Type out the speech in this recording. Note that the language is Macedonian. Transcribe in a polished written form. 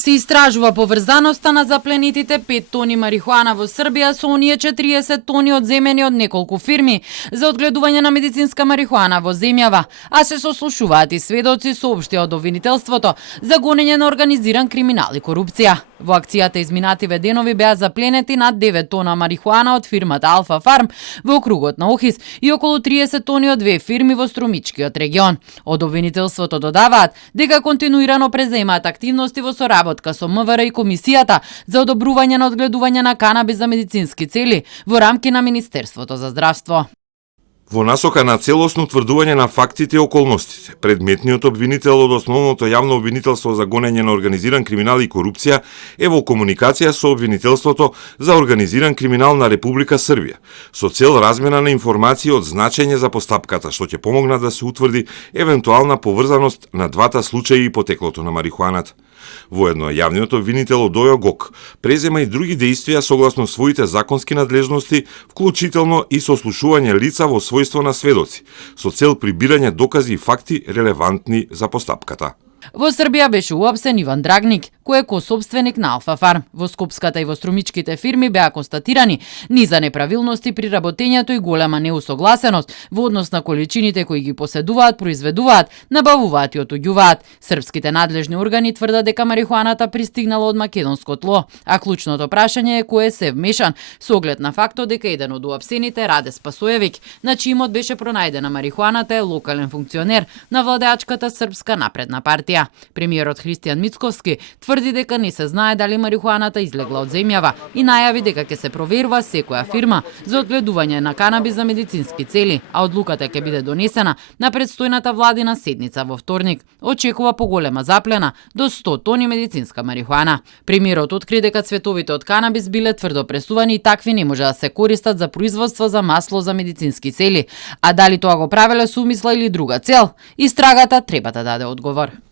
Се истражува поврзаноста на запленетите 5 тони марихуана во Србија со оние 40 тони одземени од неколку фирми за одгледување на медицинска марихуана во земјава, а се сослушуваат и сведоци, соопштија од обвинителството за гонење на организиран криминал и корупција. Во акцијата изминативе денови беа запленети над 9 тона марихуана од фирмата Алфа Фарм во округот на Охис и околу 30 тони од две фирми во Струмичкиот регион. Од обвинителството додаваат дека континуирано преземаат активности во соработка со МВР и Комисијата за одобрување на одгледување на канабис за медицински цели во рамки на Министерството за здравство. Во насока на целосно утврдување на фактите и околностите, предметниот обвинител од основното јавно обвинителство за гонење на организиран криминал и корупција е во комуникација со обвинителството за организиран криминал на Република Србија, со цел размена на информации од значење за постапката, што ќе помогнат да се утврди евентуална поврзаност на двата случаи и потеклото на марихуаната. Воедно, јавниот обвинител Одојо Гок презема и други действија согласно своите законски надлежности, вклучително и сослушување лица во својство на сведоци, со цел прибирање докази и факти релевантни за постапката. Во Србија беше уапсен Иван Драгник, кој е кособственик на Алфа Фарм. Во Скопската и во Струмичките фирми беа констатирани низа неправилности при работењето и голема неусогласеност во однос на количините кои ги поседуваат, произведуваат, набавуваат и отуѓуваат. Српските надлежни органи тврдат дека марихуаната пристигнала од македонско тло, а клучното прашање е кој се вмешан, со оглед на фактот дека еден од уапсените, Раде Спасоевик, на чиј беше пронајдена марихуаната, е локален функционер на владеачката Српска напредна партија. Премиерот Христијан Мицковски тврди дека не се знае дали марихуаната излегла од земјава и најави дека ќе се проверува секоја фирма за одгледување на канабис за медицински цели, а одлуката ќе биде донесена на предстојната владина седница во вторник. Очекува поголема заплена до 100 тони медицинска марихуана. Премиерот откри дека цветовите од канабис биле тврдо пресувани и такви не може да се користат за производство за масло за медицински цели, а дали тоа го правеле со умисла или друга цел, истрагата треба да даде одговор.